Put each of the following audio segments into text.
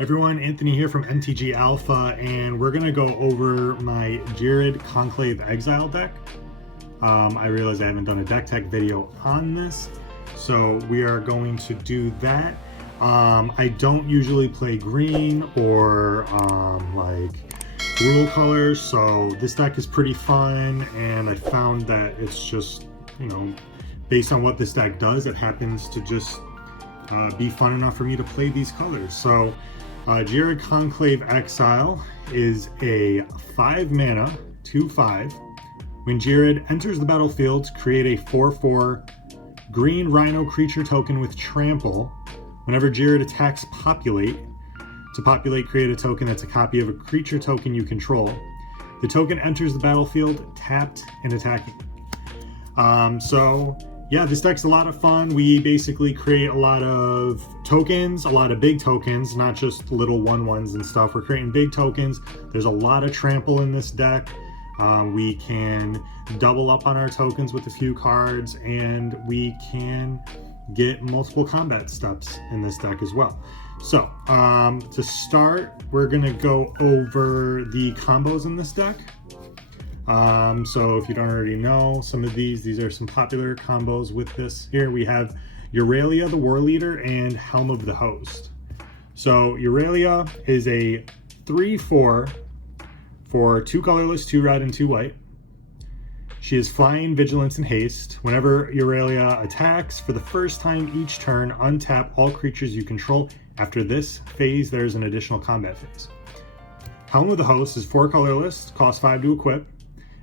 Everyone, Anthony here from MTG Alpha, and we're going to go over my Ghired Conclave Exile deck. I realize I haven't done a deck tech video on this, so we are going to do that. I don't usually play green or like rule colors, so this deck is pretty fun, and I found that it's just, you know, based on what this deck does, it happens to just be fun enough for me to play these colors. So Ghired Conclave Exile is a 5 mana, 2/5. When Ghired enters the battlefield, create a 4/4 green rhino creature token with Trample. Whenever Ghired attacks populate, to populate, create a token that's a copy of a creature token you control. The token enters the battlefield tapped and attacking. So yeah, this deck's a lot of fun. We basically create a lot of tokens, a lot of big tokens, not just little 1/1s and stuff. We're creating big tokens. There's a lot of trample in this deck. We can double up on our tokens with a few cards, and we can get multiple combat steps in this deck as well. So to start, we're gonna go over the combos in this deck. So if you don't already know some of these are some popular combos with this. Here we have Aurelia the War Leader and Helm of the Host. So Aurelia is a 3/4 for 2 colorless, 2 red, and 2 white. She is flying, vigilance, and haste. Whenever Aurelia attacks, for the first time each turn, untap all creatures you control. After this phase, there's an additional combat phase. Helm of the Host is 4 colorless, costs 5 to equip.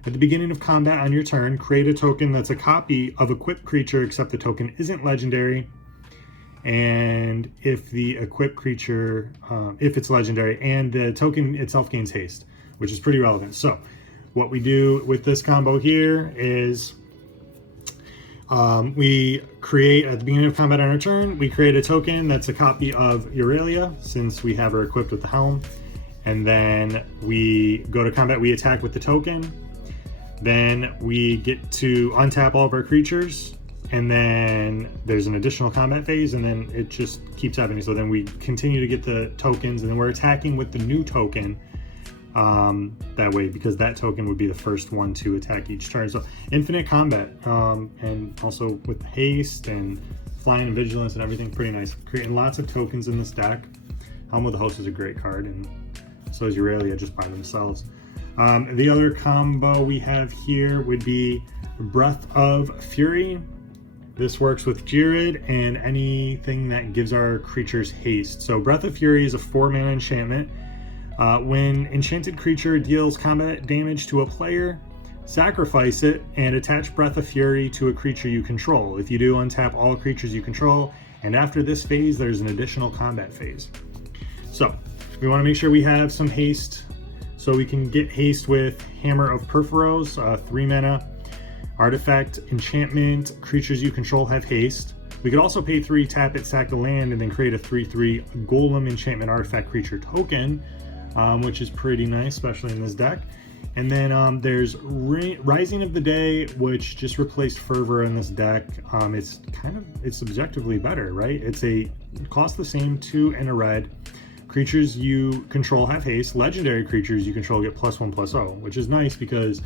At the beginning of combat on your turn, create a token that's a copy of equipped creature, except the token isn't legendary. And if the equipped creature, if it's legendary, and the token itself gains haste, which is pretty relevant. So what we do with this combo here is we create, at the beginning of combat on our turn, we create a token that's a copy of Aurelia, since we have her equipped with the helm. And then we go to combat, we attack with the token. Then we get to untap all of our creatures, and then there's an additional combat phase, and then it just keeps happening. So then we continue to get the tokens, and then we're attacking with the new token that way, because that token would be the first one to attack each turn. So infinite combat, and also with haste and flying and vigilance and everything, pretty nice. Creating lots of tokens in this deck. Helm of the Host is a great card, and so is Aurelia just by themselves. The other combo we have here would be Breath of Fury. This works with Ghired and anything that gives our creatures haste. So Breath of Fury is a 4 mana enchantment. When enchanted creature deals combat damage to a player, sacrifice it and attach Breath of Fury to a creature you control. If you do, untap all creatures you control, and after this phase, there's an additional combat phase. So we want to make sure we have some haste. So we can get haste with Hammer of Perforos, 3 mana, artifact, enchantment, creatures you control have haste. We could also pay 3, tap it, sack the land, and then create a 3/3 Golem enchantment artifact creature token, which is pretty nice, especially in this deck. And then there's Rising of the Day, which just replaced Fervor in this deck. It's subjectively better, right? It costs the same, 2 and a red. Creatures you control have haste. Legendary creatures you control get +1/+0, which is nice because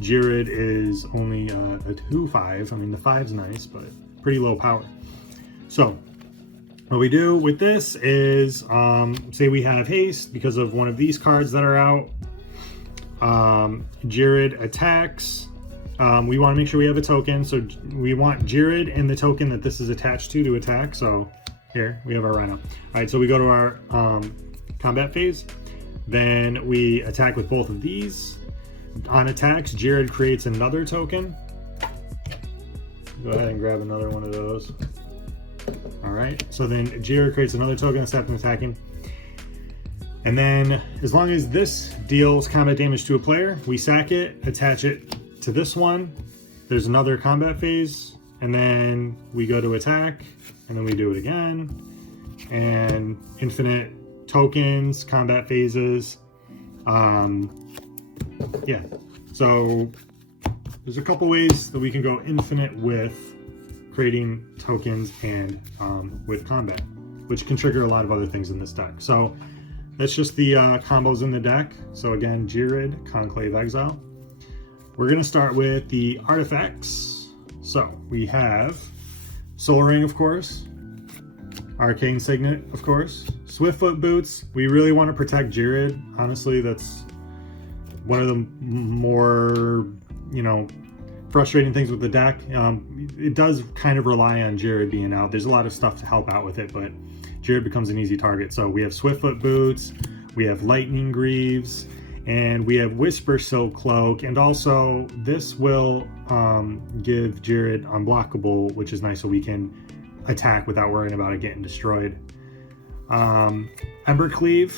Ghired is only a 2/5. I mean, the 5's nice, but pretty low power. So what we do with this is, say we have haste because of one of these cards that are out. Ghired attacks. We want to make sure we have a token, so we want Ghired and the token that this is attached to attack. So here we have our rhino. All right, so we go to our combat phase. Then we attack with both of these. On attacks, Ghired creates another token. Go ahead and grab another one of those. All right, so then Ghired creates another token that's after attacking. And then as long as this deals combat damage to a player, we sack it, attach it to this one. There's another combat phase, and then we go to attack, and then we do it again, and infinite tokens, combat phases. Yeah, so there's a couple ways that we can go infinite with creating tokens and with combat. which can trigger a lot of other things in this deck. So that's just the combos in the deck. So again, Ghired, Conclave Exile. We're going to start with the artifacts. So we have Soul Ring, of course, Arcane Signet, of course, Swiftfoot Boots. We really want to protect Ghired. Honestly, that's one of the more, you know, frustrating things with the deck. It does kind of rely on Ghired being out. There's a lot of stuff to help out with it, but Ghired becomes an easy target. So we have Swiftfoot Boots, we have Lightning Greaves, and we have Whisper Silk Cloak, and also this will give Ghired unblockable, which is nice, so we can attack without worrying about it getting destroyed. Embercleave,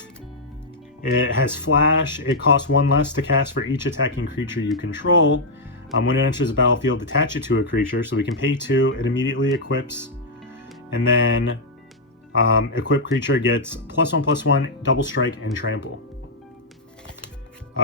it has Flash. It costs 1 less to cast for each attacking creature you control. When it enters the battlefield, attach it to a creature, so we can pay 2. It immediately equips, and then equipped creature gets +1/+1, double strike, and trample.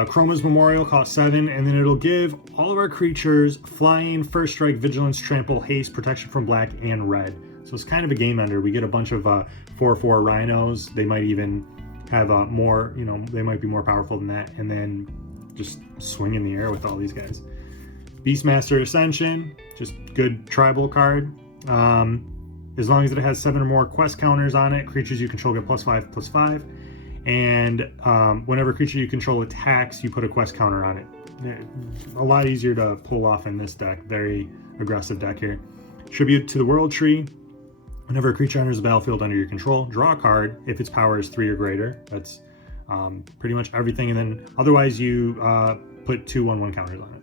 Chroma's Memorial costs 7, and then it'll give all of our creatures flying, first strike, vigilance, trample, haste, protection from black, and red. So it's kind of a game ender. We get a bunch of 4/4 rhinos. They might even have more, you know, they might be more powerful than that, and then just swing in the air with all these guys. Beastmaster Ascension, just good tribal card. As long as it has 7 or more quest counters on it, creatures you control get +5/+5. And whenever a creature you control attacks, you put a quest counter on it. A lot easier to pull off in this deck. Very aggressive deck here. Tribute to the World Tree. Whenever a creature enters the battlefield under your control, draw a card if its power is 3 or greater. That's pretty much everything. And then otherwise you put 2 1/1 counters on it.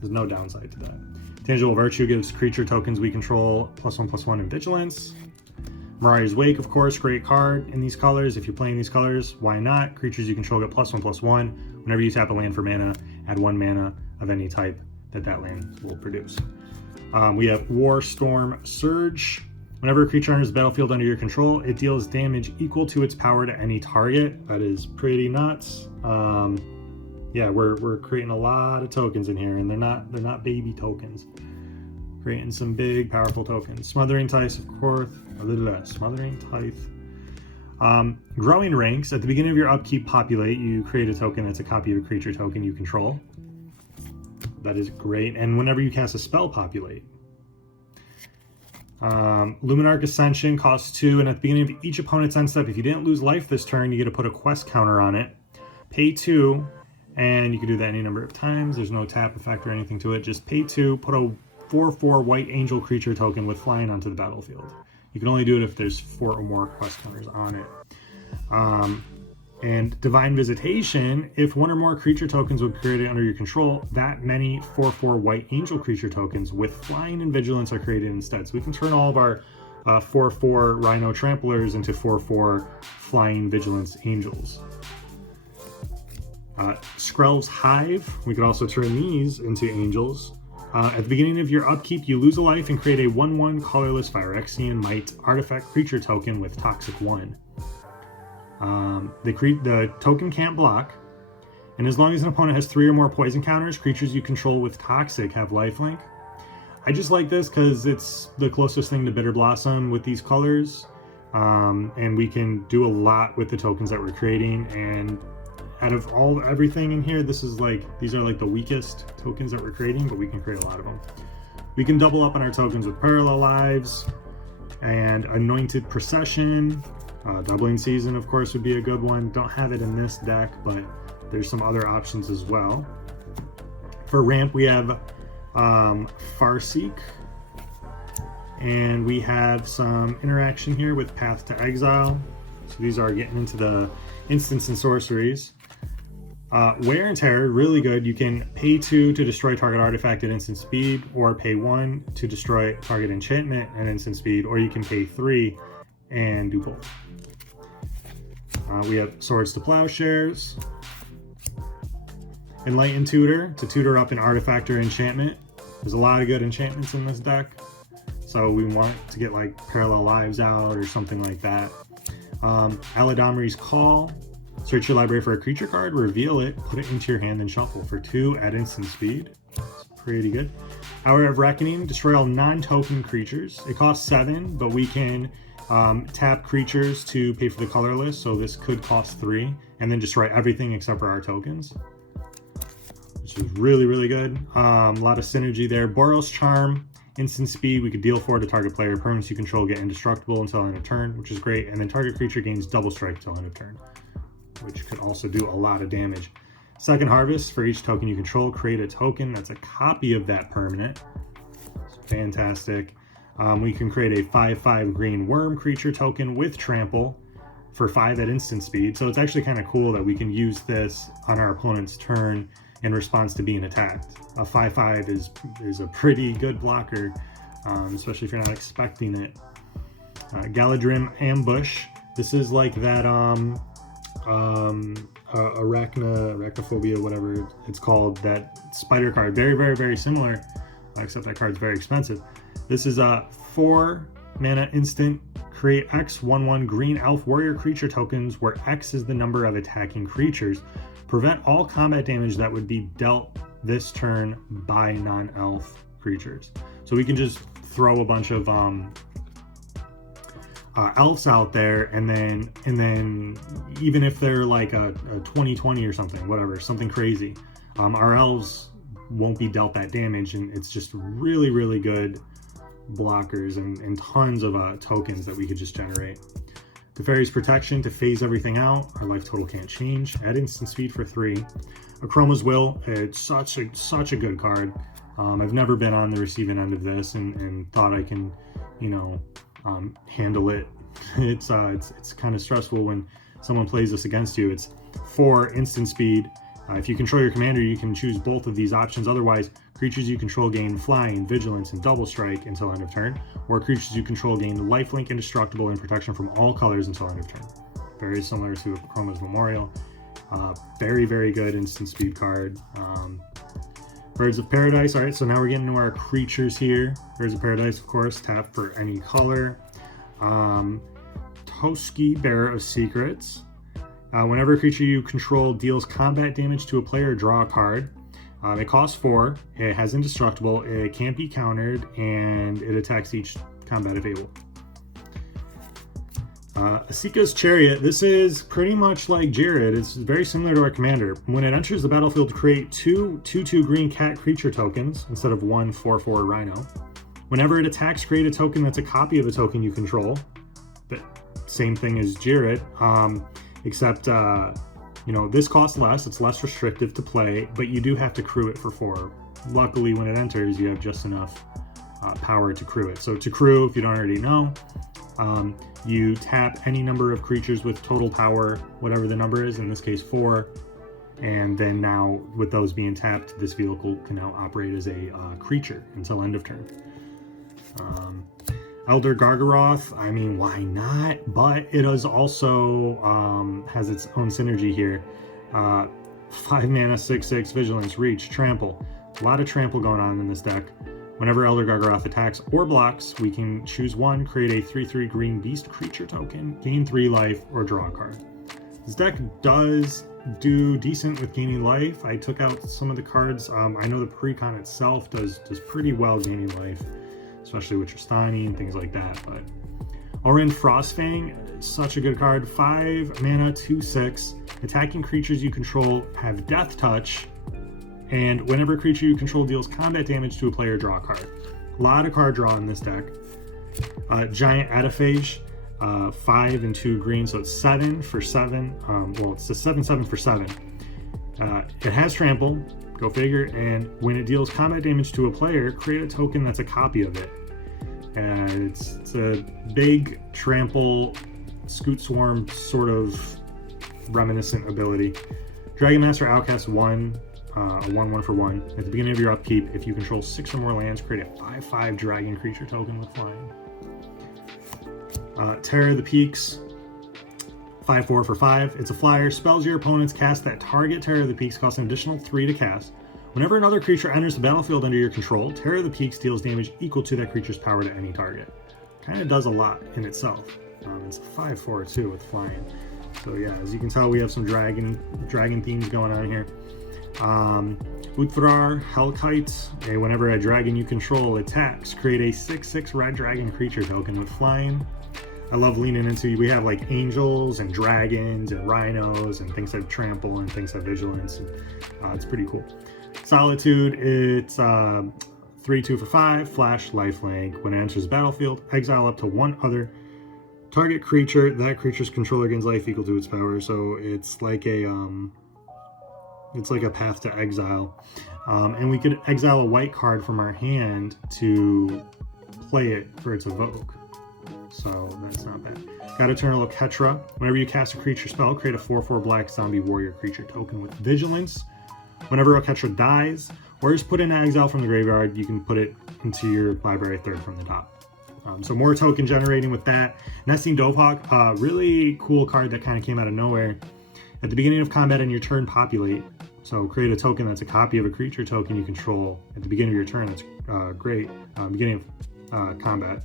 There's no downside to that. Tangible Virtue gives creature tokens we control +1/+1 in vigilance. Mariah's Wake, of course, great card in these colors. If you're playing these colors, why not? Creatures you control get +1/+1. Whenever you tap a land for mana, add 1 mana of any type that land will produce. We have War Storm Surge. Whenever a creature enters the battlefield under your control, it deals damage equal to its power to any target. That is pretty nuts. Yeah, we're creating a lot of tokens in here, and they're not baby tokens. Creating some big, powerful tokens. Smothering Tithe, of course. Smothering Tithe. Growing Ranks. At the beginning of your upkeep, populate. You create a token that's a copy of a creature token you control. That is great. And whenever you cast a spell, populate. Luminarch Ascension costs 2, and at the beginning of each opponent's end step, if you didn't lose life this turn, you get to put a quest counter on it. Pay 2, and you can do that any number of times. There's no tap effect or anything to it. Just pay 2, put a 4/4 white angel creature token with flying onto the battlefield. You can only do it if there's 4 or more quest counters on it. And Divine Visitation, if 1 or more creature tokens were created under your control, that many 4/4 white angel creature tokens with flying and vigilance are created instead. So we can turn all of our 4/4 rhino tramplers into 4/4 flying vigilance angels. Skrell's Hive, we could also turn these into angels. At the beginning of your upkeep, you lose a life and create a 1/1 colorless Phyrexian Might artifact creature token with Toxic 1. The token can't block, and as long as an opponent has 3 or more poison counters, creatures you control with Toxic have lifelink. I just like this because it's the closest thing to Bitter Blossom with these colors, and we can do a lot with the tokens that we're creating. And out of everything in here, these are like the weakest tokens that we're creating, but we can create a lot of them. We can double up on our tokens with Parallel Lives and Anointed Procession. Doubling Season, of course, would be a good one. Don't have it in this deck, but there's some other options as well. For ramp, we have Farseek, and we have some interaction here with Path to Exile. So these are getting into the instants and sorceries. Wear and Tear, really good. You can pay 2 to destroy target artifact at instant speed, or pay 1 to destroy target enchantment at instant speed, or you can pay 3 and do both. We have Swords to Plowshares, Enlightened Tutor, to tutor up an artifact or enchantment. There's a lot of good enchantments in this deck, so we want to get like Parallel Lives out or something like that. Aladomri's Call, search your library for a creature card, reveal it, put it into your hand, and shuffle for 2 at instant speed. It's pretty good. Hour of Reckoning, destroy all non-token creatures. It costs 7, but we can tap creatures to pay for the colorless, so this could cost 3, and then destroy everything except for our tokens, which is really, really good. A lot of synergy there. Boros Charm, instant speed, we could deal 4 to target player. Permanents you control get indestructible until end of turn, which is great, and then target creature gains double strike until end of turn, which could also do a lot of damage. Second Harvest, for each token you control, create a token that's a copy of that permanent. It's fantastic. We can create a 5/5 green worm creature token with Trample for 5 at instant speed. So it's actually kind of cool that we can use this on our opponent's turn in response to being attacked. A 5/5 is a pretty good blocker, especially if you're not expecting it. Galadrim Ambush. This is like that arachnophobia, whatever it's called, that spider card. Very, very, very similar, except that card's very expensive. This is a 4 mana instant, create X 1/1 green elf warrior creature tokens where X is the number of attacking creatures. Prevent all combat damage that would be dealt this turn by non-elf creatures. So we can just throw a bunch of elves out there, and then even if they're like a 20/20 or something, whatever, something crazy, our elves won't be dealt that damage, and it's just really, really good blockers and tons of tokens that we could just generate. Teferi's Protection, to phase everything out. Our life total can't change. Add instant speed for 3. Achroma's Will, it's such a good card. I've never been on the receiving end of this and thought I can, handle it. It's kind of stressful when someone plays this against you. It's 4 instant speed. If you control your commander, you can choose both of these options. Otherwise, creatures you control gain flying, vigilance, and double strike until end of turn, or creatures you control gain lifelink, indestructible, and protection from all colors until end of turn. Very similar to Chroma's Memorial. Very, very good instant speed card. Birds of Paradise. All right, so now we're getting into our creatures here. Birds of Paradise, of course, tap for any color. Toski, Bearer of Secrets. Whenever a creature you control deals combat damage to a player, draw a card. It costs 4, it has indestructible, it can't be countered, and it attacks each combat if able. Asika's Chariot. This is pretty much like Ghired. It's very similar to our commander. When it enters the battlefield, create 2 2/2 green cat creature tokens instead of 1 4/4 rhino. Whenever it attacks, create a token that's a copy of a token you control. But same thing as Ghired, except this costs less, it's less restrictive to play, but you do have to crew it for 4. Luckily, when it enters, you have just enough power to crew it. So to crew, if you don't already know, you tap any number of creatures with total power, whatever the number is, in this case 4, and then now with those being tapped, this vehicle can now operate as a creature until end of turn. Elder Gargaroth, I mean, why not? But it is also has its own synergy here. 5 mana, 6/6, Vigilance, Reach, Trample. A lot of Trample going on in this deck. Whenever Elder Gargaroth attacks or blocks, we can choose 1, create a 3/3 green beast creature token, gain 3 life, or draw a card. This deck does do decent with gaining life. I took out some of the cards. I know the Precon itself does pretty well gaining life, especially with Tristani and things like that. But Orin Frostfang, such a good card. 5 mana, 2/6. Attacking creatures you control have Death Touch, and whenever a creature you control deals combat damage to a player, draw a card. A lot of card draw in this deck. Giant Ataphage, 5 and 2 green, so it's 7 for 7. It's a 7/7 for 7. It has Trample, go figure, and when it deals combat damage to a player, create a token that's a copy of it. It's a big Trample Scoot Swarm sort of reminiscent ability. Dragon Master Outcast 1, a 1/1 for 1. At the beginning of your upkeep, if you control 6 or more lands, create a 5/5 dragon creature token with flying. Terror of the Peaks, 5/4 for 5. It's a flyer. Spells your opponents cast that target Terror of the Peaks cost an additional 3 to cast. Whenever another creature enters the battlefield under your control, Terror of the Peaks deals damage equal to that creature's power to any target. Kind of does a lot in itself. It's a 5/4 too with flying. So yeah, as you can tell, we have some dragon themes going on here. Uthrar Hellkite. Whenever a dragon you control attacks, create a 6/6 red dragon creature token with flying. I love leaning into, we have like angels and dragons and rhinos and things like Trample and things like Vigilance. And, it's pretty cool. Solitude, it's 3/2 for 5, flash, lifelink. When it enters the battlefield, exile up to one other target creature. That creature's controller gains life equal to its power. So it's like a path to exile. And we could exile a white card from our hand to play it for its evoke. So that's not bad. Got Eternal Ketra. Whenever you cast a creature spell, create a 4/4 black zombie warrior creature token with Vigilance. Whenever Ketra dies, or is put into exile from the graveyard, you can put it into your library third from the top. So more token generating with that. Nesting Dovehawk, really cool card that kind of came out of nowhere. At the beginning of combat and your turn, populate. So create a token that's a copy of a creature token you control. At the beginning of your turn, that's great. Beginning of combat.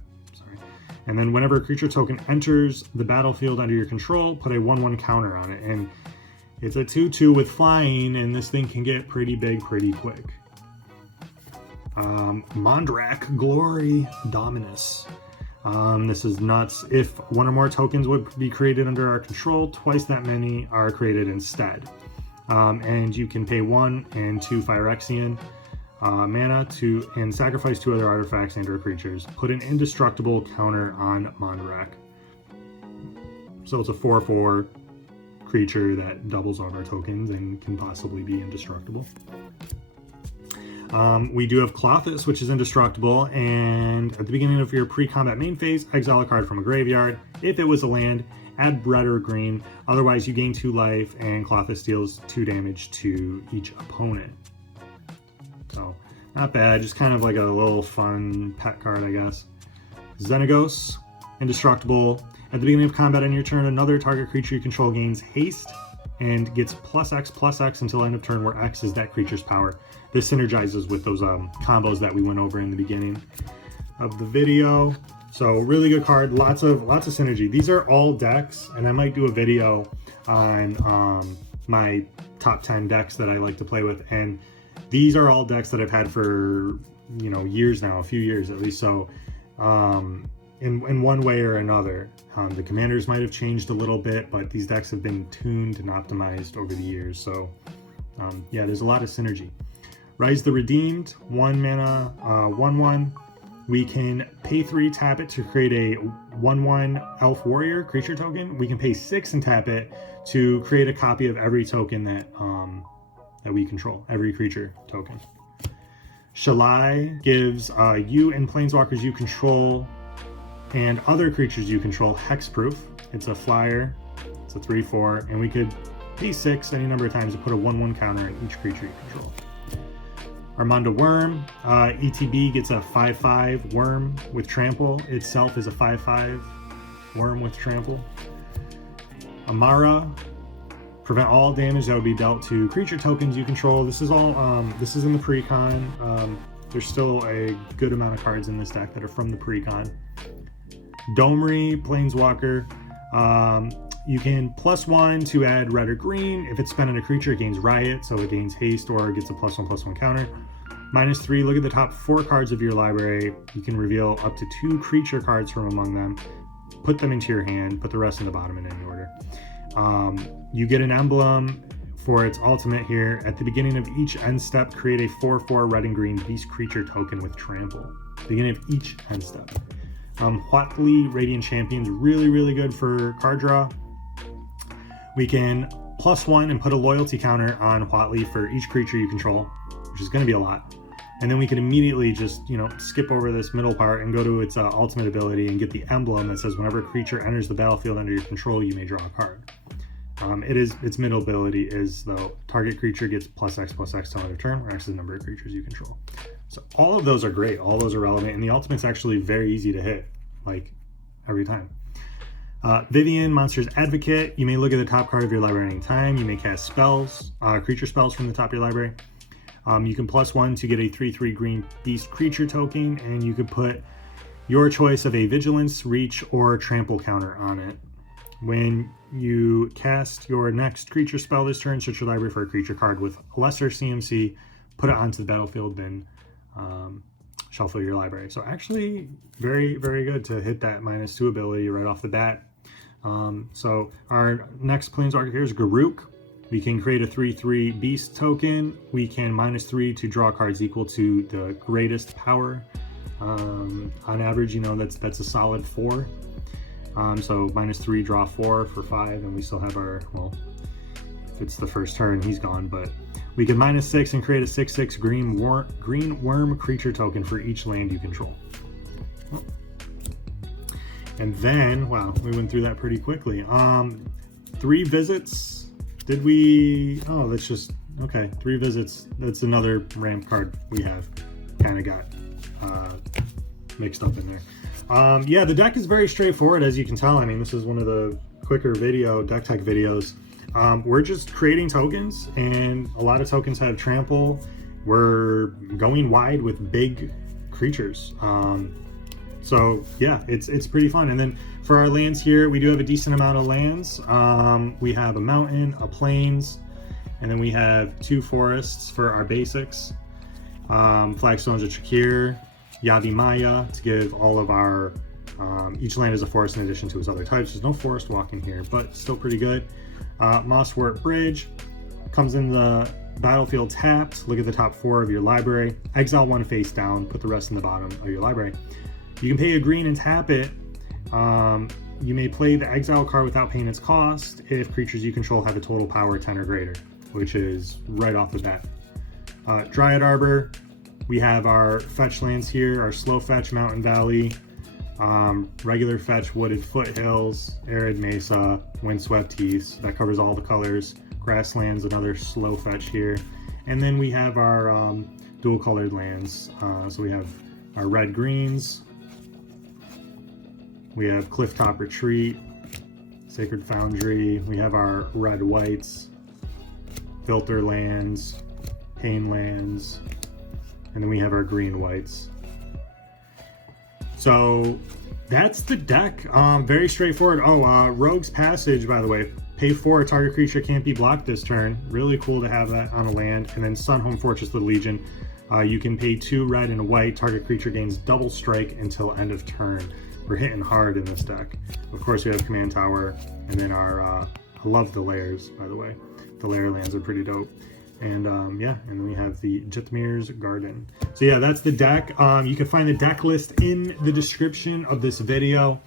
And then whenever a creature token enters the battlefield under your control, put a 1/1 counter on it. And it's a 2/2 with flying, and this thing can get pretty big pretty quick. Mondrak Glory Dominus. This is nuts. If one or more tokens would be created under our control, twice that many are created instead. And you can pay 1 and 2 Phyrexian mana and sacrifice 2 other artifacts and/or creatures. Put an indestructible counter on Mondrak. So it's a 4/4 creature that doubles all of our tokens and can possibly be indestructible. We do have Klothys, which is indestructible, and at the beginning of your pre-combat main phase, exile a card from a graveyard. If it was a land, add red or green. Otherwise, you gain 2 life, and Klothys deals 2 damage to each opponent. So, not bad, just kind of like a little fun pet card, I guess. Xenagos, indestructible. At the beginning of combat on your turn, another target creature you control gains haste and gets +X/+X until end of turn, where X is that creature's power. This synergizes with those combos that we went over in the beginning of the video. So really good card, lots of synergy. These are all decks, and I might do a video on my top 10 decks that I like to play with. And these are all decks that I've had for, years now, a few years at least. So in one way or another, the commanders might have changed a little bit, but these decks have been tuned and optimized over the years. So yeah, there's a lot of synergy. Rise the Redeemed, 1 mana, 1/1. We can pay 3, tap it to create a 1/1 Elf Warrior creature token. We can pay 6 and tap it to create a copy of every token that we control, every creature token. Shalai gives you and planeswalkers you control and other creatures you control hexproof. It's a flyer, it's a 3/4, and we could pay 6 any number of times to put a 1/1 counter on each creature you control. Armanda Worm, ETB gets a 5/5 worm with trample. Itself is a 5/5 worm with trample. Amara, prevent all damage that would be dealt to creature tokens you control. This is all, this is in the pre-con. There's still a good amount of cards in this deck that are from the pre-con. Domri, Planeswalker, you can +1 to add red or green. If it's spent on a creature, it gains Riot, so it gains haste or gets a +1/+1 counter. -3, look at the top 4 cards of your library. You can reveal up to 2 creature cards from among them. Put them into your hand, put the rest in the bottom in any order. You get an emblem for its ultimate here. At the beginning of each end step, create a 4/4 red and green beast creature token with trample. Beginning of each end step. Huatli, Radiant Champions, really good for card draw. We can +1 and put a loyalty counter on Huatli for each creature you control, which is going to be a lot. And then we can immediately just, skip over this middle part and go to its ultimate ability and get the emblem that says whenever a creature enters the battlefield under your control, you may draw a card. Its middle ability is the target creature gets +X/+X till end of turn, where X is the number of creatures you control. So all of those are great, all those are relevant, and the ultimate's actually very easy to hit, like every time. Vivian, Monster's Advocate. You may look at the top card of your library at any time. You may cast spells, creature spells from the top of your library. You can +1 to get a 3/3 green beast creature token, and you could put your choice of a Vigilance, Reach, or Trample counter on it. when you cast your next creature spell this turn, search your library for a creature card with lesser CMC, put it onto the battlefield, then shuffle your library. So actually very, very good to hit that -2 ability right off the bat. So our next Planeswalker here is Ghired. We can create a 3/3 beast token. We can -3 to draw cards equal to the greatest power. On average, you know, that's a solid 4. So -3, draw 4 for 5, and we still have our, well, if it's the first turn, he's gone, but we can -6 and create a 6/6 green worm creature token for each land you control. Oh. And then, wow, we went through that pretty quickly. 3 visits. Did we? Oh, that's just, okay, 3 visits. That's another ramp card we have. Kind of got mixed up in there. Yeah, the deck is very straightforward, as you can tell. I mean, this is one of the quicker deck tech videos. We're just creating tokens, and a lot of tokens have trample. We're going wide with big creatures. So yeah, it's pretty fun. And then for our lands here, we do have a decent amount of lands. We have a mountain, a plains, and then we have 2 forests for our basics. Flagstones of Trakir, Yavimaya to give all of our, each land is a forest in addition to its other types. There's no forest walking here, but still pretty good. Mosswort Bridge comes in the battlefield tapped. Look at the top 4 of your library. Exile 1 face down, put the rest in the bottom of your library. You can pay a green and tap it. You may play the exile card without paying its cost if creatures you control have a total power 10 or greater, which is right off the bat. Dryad Arbor, we have our fetch lands here, our slow fetch Mountain Valley, regular fetch Wooded Foothills, Arid Mesa, Windswept Heaths. That covers all the colors. Grasslands, another slow fetch here. And then we have our dual colored lands. So we have our red greens, we have Clifftop Retreat, Sacred Foundry, we have our red whites, Filter lands, Pain lands, and then we have our green whites. So that's the deck. Very straightforward. Oh, Rogue's Passage, by the way. Pay 4, a target creature can't be blocked this turn. Really cool to have that on a land. And then Sunhome Fortress of the Legion. You can pay 2 red and a white. Target creature gains double strike until end of turn. We're hitting hard in this deck. Of course, we have Command Tower, and then our, I love the layers, by the way. The layer lands are pretty dope. And yeah, and then we have the Jitmir's Garden. So yeah, that's the deck. You can find the deck list in the description of this video.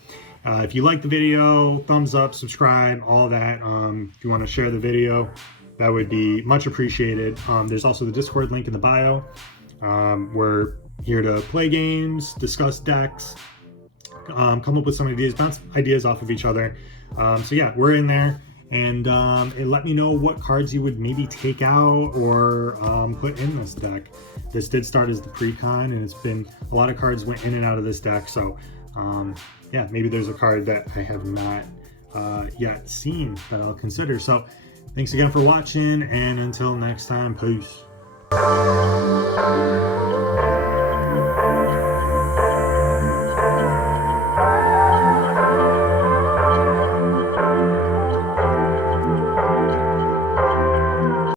If you like the video, thumbs up, subscribe, all that. If you want to share the video, that would be much appreciated. There's also the Discord link in the bio. We're here to play games, discuss decks, come up with some ideas, bounce ideas off of each other. So yeah, we're in there. And let me know what cards you would maybe take out or put in this deck. This did start as the pre-con, and it's been a lot of cards went in and out of this deck. So yeah, maybe there's a card that I have not yet seen that I'll consider. So thanks again for watching, and until next time, peace.